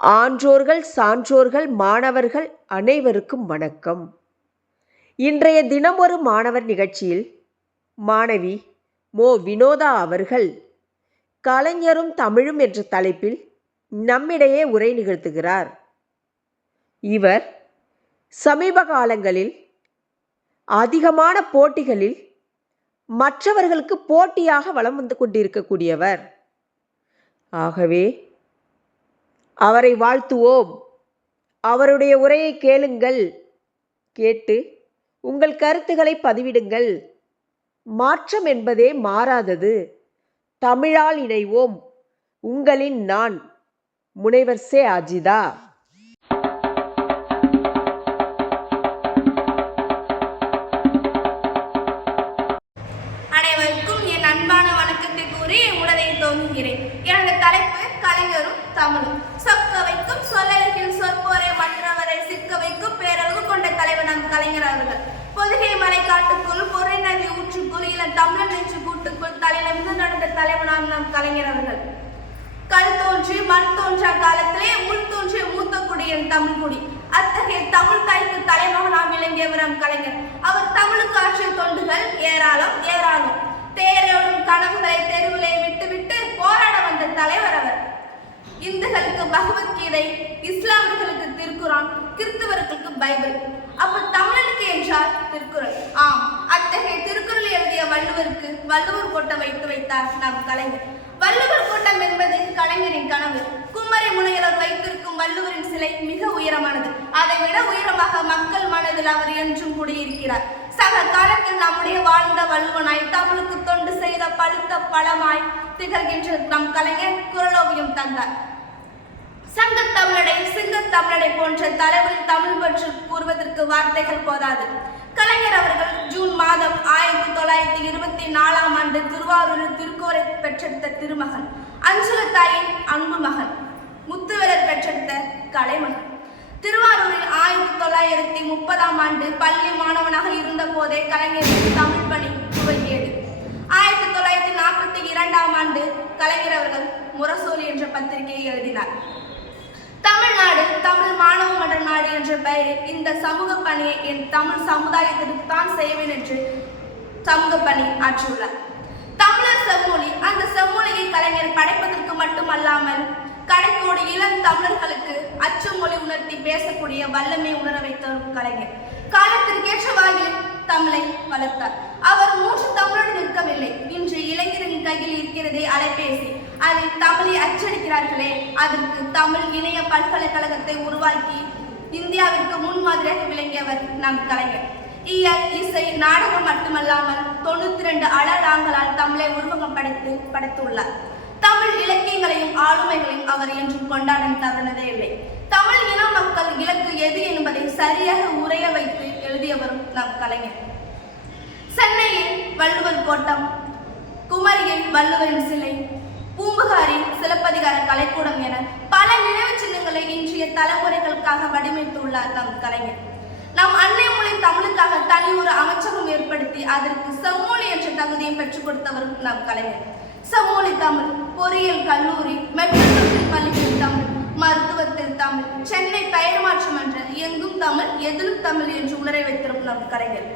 ஆன்றோர்கள் சான்றோர்கள் மாணவர்கள் அனைவருக்கும் வணக்கம். இன்றைய தினமொரு மாணவர் நிகழ்ச்சியில் மாணவி மோ. வினோதா அவர்கள் கலைஞரும் தமிழும் என்ற தலைப்பில் நம்மிடையே உரை நிகழ்த்துகிறார். இவர் சமீப காலங்களில் அதிகமான போட்டிகளில் மற்றவர்களுக்கு போட்டியாக வலம் வந்து கொண்டிருக்கக்கூடியவர். ஆகவே அவரை வாழ்த்துவோம். அவருடைய உரையை கேளுங்கள். கேட்டு உங்கள் கருத்துக்களை பதிவிடுங்கள். மாற்றம் என்பதே மாறாதது. தமிழால் இணைவோம். உங்களின் நான் முனைவர் சே அஜிதா. அனைவருக்கும் என் அன்பான வணக்கம் கூறி என் தோங்குகிறேன் எனது தலைப்பு கலைஞரும் தமிழும். சொக்க வைக்கும் சொல்லலகில் சொற்போரை மற்றவரை சிக்க வைக்கும் பேரளவு கொண்ட தலைவர் நம் கலைஞர் அவர்கள். பொதுகை மலை காட்டுக்குள் பொருள் நதி ஊற்றுக்குள் இளம் தமிழன் நெஞ்சு கூட்டுக்குள் தலைநிமிந்து நடந்த தலைவனாம் நம் கலைஞர் அவர்கள். கல் தோன்றி மண் தோன்றா காலத்திலே உள் தோன்றிய மூத்த குடி என் தமிழ் குடி அத்தகைய தமிழ் தாய்க்கு தலைமகனாம் விளங்கியவர் நம் கலைஞர் அவர் தமிழுக்கு ஆற்றிய தொண்டுகள் ஏராளம் ஏராளம் தேரோடும் கனவுகளை தெருவிலே விட்டுவிட்டு போராட வந்த தலைவர் அவர் இந்துக்களுக்கு பகவத்கீதை இஸ்லாமியர்களுக்கு திருக்குறான் கிறிஸ்தவர்களுக்கு பைபிள். அப்ப தமிழனுக்கு என்றால் திருக்குறள். ஆம் அத்தகைய திருக்குறள் எழுதிய வள்ளுவருக்கு வள்ளுவர் கோட்டம் வைத்து வைத்தார் நம் கலைஞர். வள்ளுவர் கோட்டம் என்பது கலைஞரின் கனவு. குமரி முனையர் வைத்திருக்கும் வள்ளுவரின் சிலை மிக உயரமானது. அதை விட உயரமாக மக்கள் மனதில் அவர் என்றும் குடியிருக்கிறார். சக காலத்தில் நம்முடைய வாழ்ந்த வள்ளுவனாய் தமிழுக்கு தொண்டு செய்த பழுத்த பழமாய் திகழ்கின்ற நம் கலைஞர் குரலோவியம் தந்தார். சங்க தமிழடை சிங்க தமிழடை போன்ற தலைவரின் தமிழ் பற்றி கூறுவதற்கு வார்த்தைகள் போதாது. கலைஞர் அவர்கள் ஜூன் மாதம் ஆயிரத்தி தொள்ளாயிரத்தி இருபத்தி நாலாம் ஆண்டு திருவாரூரில் திருக்கோரை பெற்றெடுத்த திருமகன் அஞ்சல தாயின் அன்பு மகன் முத்துவேலர் பெற்றெடுத்த கலைமகன். திருவாரூரில் ஆயிரத்தி தொள்ளாயிரத்தி முப்பதாம் ஆண்டு பள்ளி மாணவனாக இருந்த போதே கலைஞரின் தமிழ் பணி துவங்கியது. ஆயிரத்தி தொள்ளாயிரத்தி நாற்பத்தி இரண்டாம் ஆண்டு கலைஞர் அவர்கள் முரசோலி என்ற பத்திரிகையை எழுதினார். நாடு தமிழ் மாணவ மன்ற நாடு என்ற பெயரில் இந்த சமூக பணியை என் தமிழ் சமுதாயத்திற்கு தான் செய்வேன் என்று சமூக பணி ஆற்றியுள்ளார். தமிழர் செம்மொழி அந்த செம்மொழியை கலைஞர் படைப்பதற்கு மட்டுமல்லாமல் கடைக்கோடி இளம் தமிழர்களுக்கு அச்சு மொழி உணர்த்தி பேசக்கூடிய வல்லமை உணர வைத்தவர் கலைஞர். காலத்திற்கேற்ற வகையில் தமிழை வளர்த்தார். அவர் மூன்று தமிழோடு நிற்கவில்லை. இன்று இளைஞரின் கையில் இருக்கிறதே அலைபேசி அதில் தமிழை அச்சடிக்கிறார்களே. அதற்கு தமிழ் இணைய பல்கலைக்கழகத்தை உருவாக்கி இந்தியாவிற்கு முன்மாதிரியாக விளங்கியவர் நம் கலைஞர். இயல் இசை நாடகம் மட்டுமல்லாமல் தொண்ணூத்தி ரெண்டு அழகாங்களால் தமிழை உருவகம் படைத்து படைத்துள்ளார். தமிழ் இலக்கியங்களையும் ஆளுமைகளையும் அவர் என்றும் கொண்டாட தவறினதே இல்லை. தமிழ் இன மக்கள் இலக்கு எது என்பதை சரியாக உரைய வைத்து எழுதியவரும் நம் கலைஞர். சென்னையில் வள்ளுவர் கோட்டம் குமரியில் வள்ளுவரின் சிலை பூம்புகாரின் சிலப்பதிகார கலைக்கூடம் என பல நினைவு சின்னங்களை இன்றைய தலைமுறைகளுக்காக வடிவமைத்துள்ளார் நம் கலைஞர். நம் அன்னை மொழி தமிழுக்காக தனி ஒரு அமைச்சகம் ஏற்படுத்தி அதற்கு செம்மொழி என்ற தகுதியை பெற்றுக் கொடுத்தவரும் நம் கலைஞர். செம்மொழி தமிழ் பொறியியல் கல்லூரி மெட்ரிகுலேஷன் பள்ளியில் தமிழ் மருத்துவத்தில் தமிழ் சென்னை பெயர் மாற்றம் என்ற எங்கும் தமிழ் எதிலும் தமிழ் என்று உணரை வைத்திருக்கும் நம் கலைஞர்.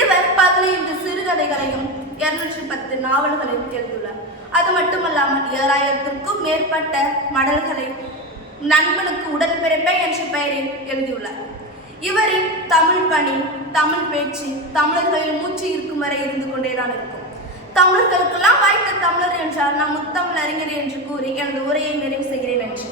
இவர் பதினைந்து சிறுகதைகளையும் இருநூற்றி பத்து நாவல்களையும் எழுந்துள்ளார் அது மட்டுமல்லாமல் ஏழாயிரத்திற்கும் மேற்பட்ட மடல்களை நண்பனுக்கு உடன்பிறப்பே என்ற பெயரில் எழுதியுள்ளார். இவரின் தமிழ் பணி தமிழ் பேச்சு தமிழர்களின் மூச்சு இருக்கும் வரை இருந்து கொண்டேதான் இருக்கும். தமிழர்களுக்கெல்லாம் வாய்த்த தமிழர் என்றால் நான் முத்தமிழ் அறிஞர் என்று கூறி எனது உரையை நிறைவு செய்கிறேன் நன்றி.